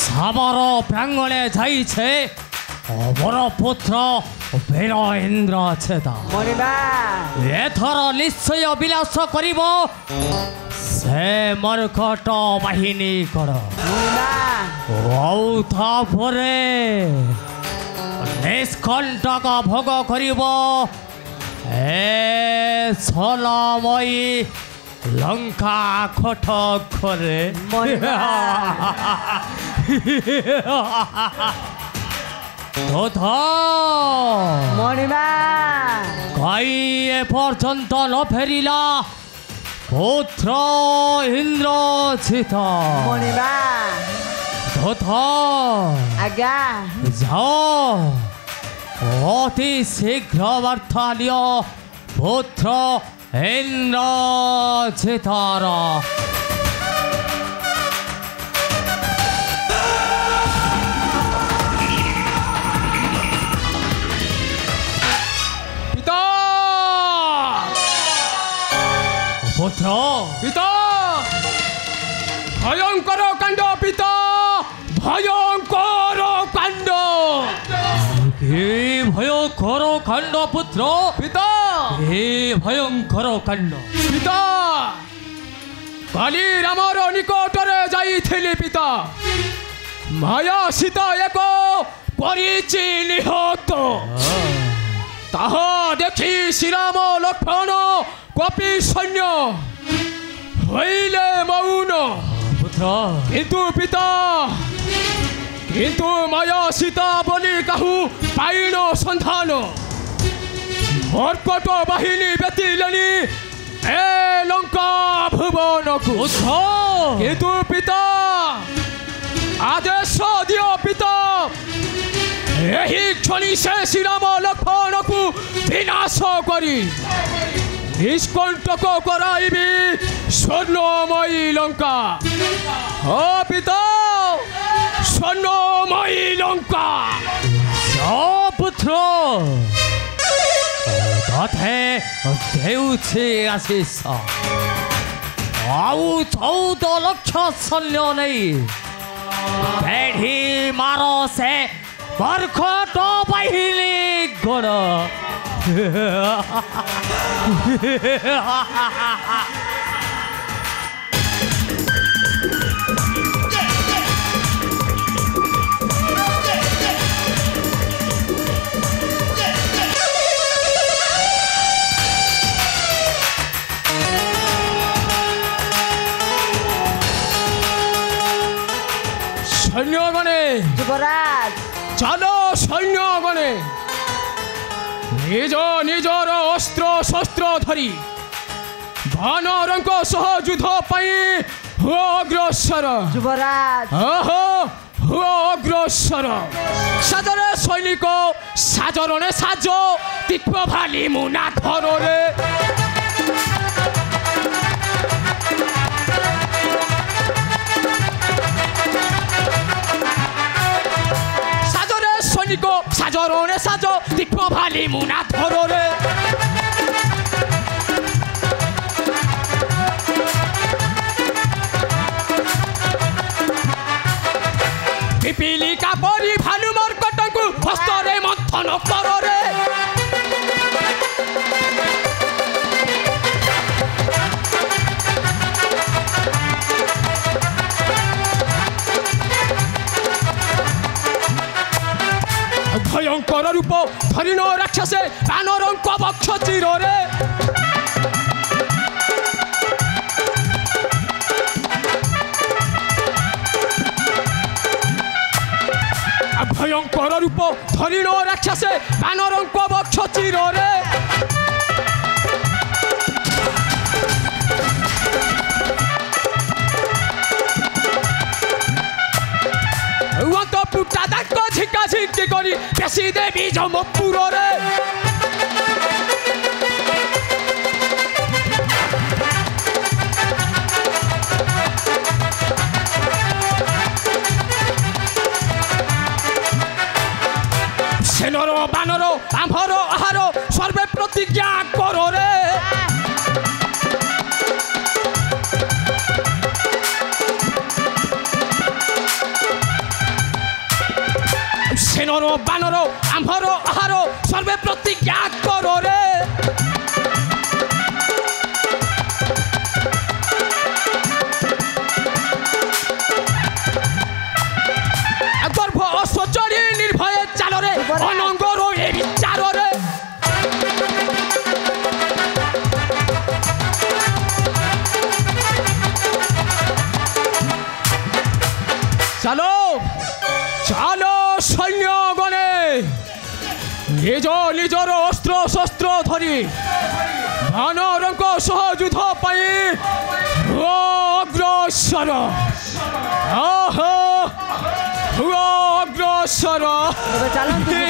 সাবর প্রাঙ্গণে যাইছে অমর পুত্র বীরেন্দ্র ছেদা এথর নিশ্চয় বিলাস করিব সে মর্কট বাহিনী কর তাপরে নিষ্কণ্টক ভোগ করিব এ ছলময়ী লঙ্কা খট করে কাই এ পর্যন্ত ন ফেরিলা পুত্র ইন্দ্রজিৎ যাও অতি শীঘ্র বার্তা নিও পুত্র ইন্দ্রজিৎর পুত্র পিতা ভয়ঙ্কর কাণ্ড পিতা ভয়ঙ্কর কাণ্ড কি ভয়ঙ্কর কাণ্ড পুত্র পিতা কি ভয়ঙ্কর কাণ্ড পিতা কালি রামর নিকটরে যাইଥିଲି পিতা মায়া সীতা এক করিছি নিহত তাহা দেখি শ্রীরাম লক্ষ্মণ কপি সৈন্য হইলে মৌন পুত্র কিন্তু পিতা কিন্তু মায়া সীতা বলি কাহু পাইন সন্ধান মর্কট বাহিনী ব্যতিলেনি এ লঙ্কা ভুবনকু কিন্তু পিতা আদেশ দিও পিতা এই ক্ষণি সে শ্রীরাম লক্ষ্মণকু বিনাশ করি নিষ্কণ্টক করাইবি স্বর্ণময়ী লঙ্কা ও পিতা স্বর্ণময়ী লঙ্কা পুত্র তথে দেউছে আশিস ଆଉ 14 ଲକ୍ଷ ସୈନ୍ୟ ନେଇ ବେଢ଼ି ମାର ସେ ମର୍କଟ ବାହିନୀ ଗଣ সৈন্যগণে যুবরাজ চলো সৈন্যগণে নিজ নিজর অস্ত্র শস্ত্র ধরি বানরଙ୍କ সহ যুদ্ধ পাই অগ্রসর যুবরাজ অগ্রসর সাজরে সৈনিক সাজরণে সাজ তীক্ষ্ণ ভালি মুনা ধরে সৈনিক সাজরণে সাজ তীক্ষ্ণ ভালি মুনা ধরে পিপিলিকা পরি ভানু মর্কটଙ୍କୁ হস্তরে মন্থন করে ভয়ঙ্কর রূপ ধরিণ রাক্ষসে বানরଙ୍କ বক্ষ চিরে ভয়ঙ্কর রূপ ধরিণ রাক্ষসে বানরଙ୍କ বক্ষ চিরে পুটা দাগ ঝিকা ঝিকি করি বেশি দেবী জমপুরে সেনর বানর আম্ভর আহার সর্বে প্রতিজ্ঞা করে বানর আম্ভর আহার সর্বে প্রতিজ্ঞা করো রে গর্ভ অসচরি নির্ভয়ে চালরে অনঙ্গর এ বিচারে চলো চলো সৈন্যগণে নিজ নিজর অস্ত্র শস্ত্র ধরি বানরଙ୍କ সহ যুদ্ধ পাই অগ্রসর অগ্রসর তবে চালନ୍ତୁ